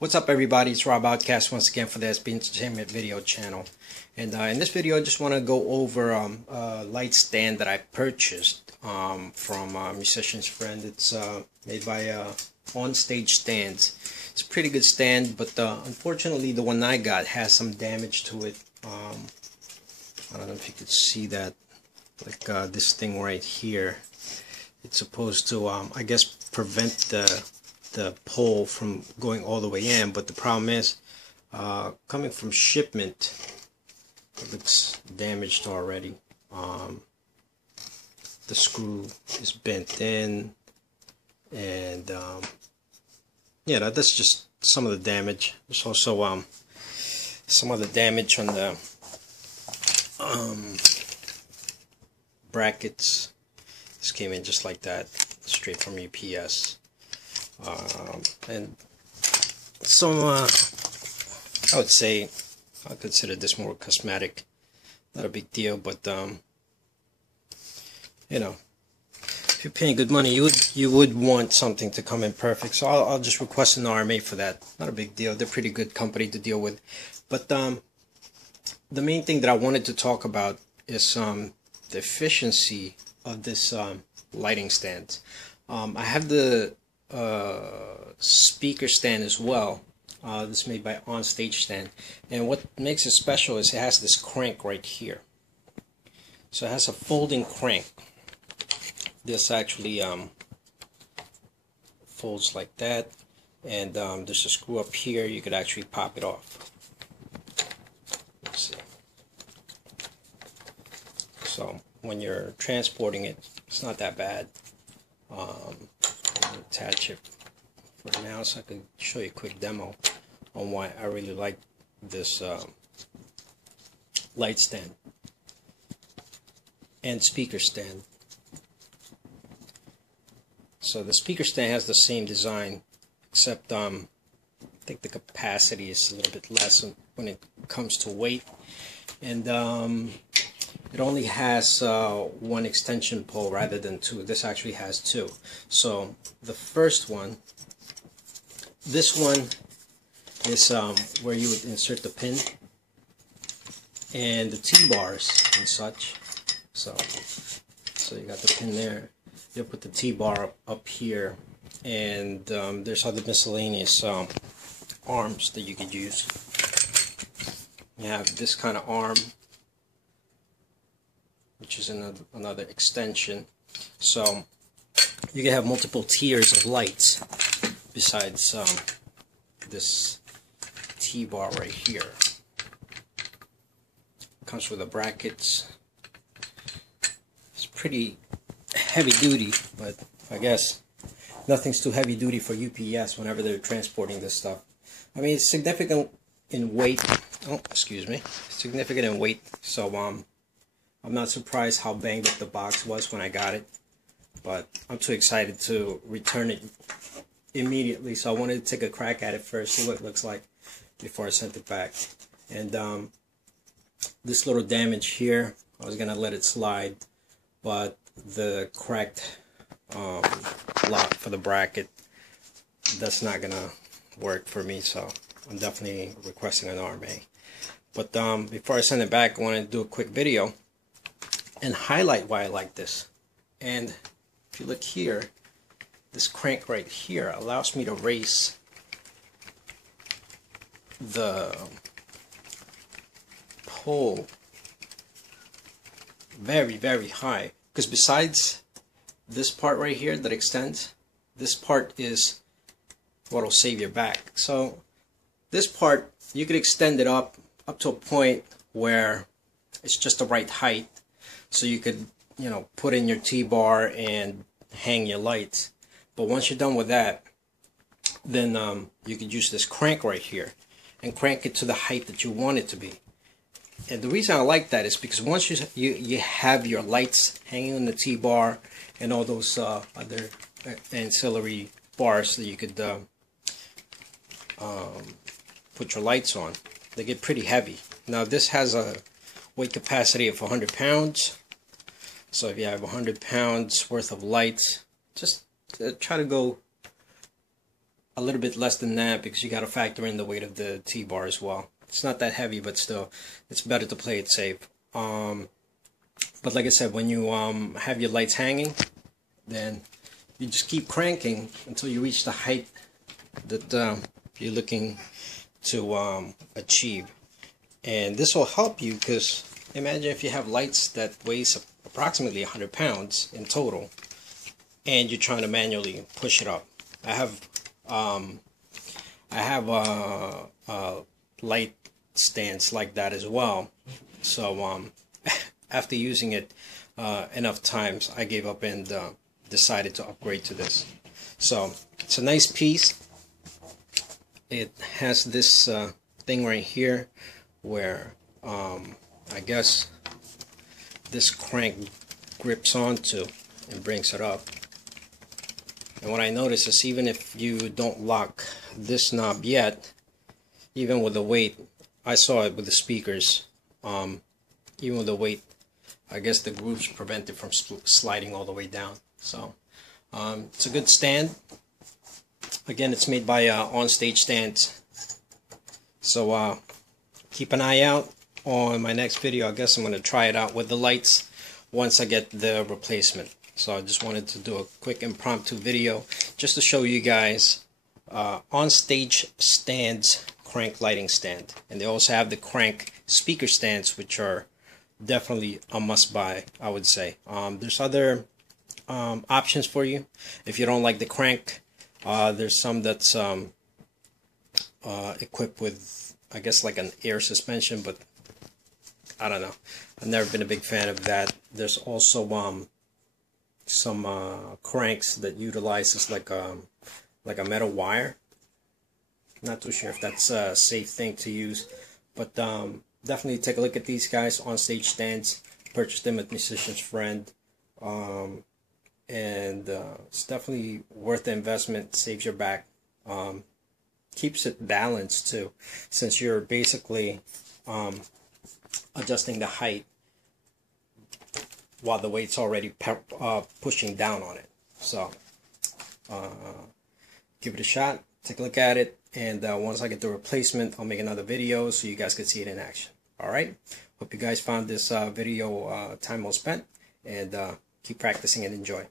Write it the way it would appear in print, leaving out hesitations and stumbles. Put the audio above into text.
What's up, everybody? It's Rob Outcast once again for the SB Entertainment video channel. And in this video I just want to go over a light stand that I purchased from a musician's friend. It's made by On Stage Stands. It's a pretty good stand, but unfortunately the one I got has some damage to it. I don't know if you could see that, like this thing right here. It's supposed to I guess prevent the pole from going all the way in, but the problem is coming from shipment, it looks damaged already. The screw is bent in, and yeah, that's just some of the damage. There's also some of the damage on the brackets. This came in just like that, straight from UPS. And some, I would say, I consider this more cosmetic, not a big deal, but you know, if you're paying good money, you would want something to come in perfect. So I'll just request an RMA for that. Not a big deal. They're a pretty good company to deal with. But the main thing that I wanted to talk about is the efficiency of this lighting stand. I have the speaker stand as well. This is made by On Stage Stand, and what makes it special is it has this crank right here. So it has a folding crank. This actually folds like that, and there's a screw up here. You could actually pop it off. Let's see. So when you're transporting it, it's not that bad. Attach it for now, so I could show you a quick demo on why I really like this light stand and speaker stand. So the speaker stand has the same design, except I think the capacity is a little bit less when it comes to weight, and it only has one extension pole rather than two. This actually has two. So the first one, this one is where you would insert the pin and the T-bars and such. So you got the pin there. You'll put the T-bar up here, and there's other miscellaneous arms that you could use. You have this kind of arm, which is another extension. So you can have multiple tiers of lights besides this T-bar right here. Comes with the brackets. It's pretty heavy duty, but I guess nothing's too heavy duty for UPS whenever they're transporting this stuff. I mean, it's significant in weight. Oh, excuse me. Significant in weight. So I'm not surprised how banged up the box was when I got it, but I'm too excited to return it immediately, so I wanted to take a crack at it first, see what it looks like before I sent it back. And this little damage here, I was going to let it slide, but the cracked lock for the bracket, that's not going to work for me, so I'm definitely requesting an RMA. But before I send it back, I want to do a quick video and highlight why I like this. And if you look here, this crank right here allows me to raise the pole very, very high, because besides this part right here that extends, this part is what will save your back. So this part, you could extend it up to a point where it's just the right height. So you could, you know, put in your T-bar and hang your lights. But once you're done with that, then you could use this crank right here and crank it to the height that you want it to be. And the reason I like that is because once you have your lights hanging on the T-bar and all those other ancillary bars that you could put your lights on, they get pretty heavy. Now this has a weight capacity of 100 pounds. So if you have 100 pounds worth of lights, just try to go a little bit less than that because you got to factor in the weight of the T-bar as well. It's not that heavy, but still, it's better to play it safe. But like I said, when you have your lights hanging, then you just keep cranking until you reach the height that you're looking to achieve. And this will help you because imagine if you have lights that weighs approximately 100 pounds in total, and you're trying to manually push it up. I have light stands like that as well. So after using it enough times, I gave up and decided to upgrade to this. So it's a nice piece. It has this thing right here where I guess this crank grips onto and brings it up. And what I noticed is even if you don't lock this knob yet, even with the weight, I saw it with the speakers, even with the weight, I guess the grooves prevent it from sliding all the way down. So it's a good stand. Again, it's made by On-Stage Stands. So keep an eye out on my next video. I guess I'm going to try it out with the lights once I get the replacement. So I just wanted to do a quick impromptu video just to show you guys On-Stage Stands crank lighting stand. And they also have the crank speaker stands, which are definitely a must-buy, I would say. There's other options for you if you don't like the crank. There's some that's equipped with, I guess, like an air suspension, but I don't know. I've never been a big fan of that. There's also some cranks that utilizes like a metal wire. Not too sure if that's a safe thing to use, but definitely take a look at these guys. On-Stage Stands. Purchase them at Musician's Friend, and it's definitely worth the investment. Saves your back. Keeps it balanced too, since you're basically adjusting the height while the weight's already pushing down on it. So give it a shot, take a look at it, and once I get the replacement, I'll make another video so you guys can see it in action. Alright, hope you guys found this video time well spent, and keep practicing and enjoy.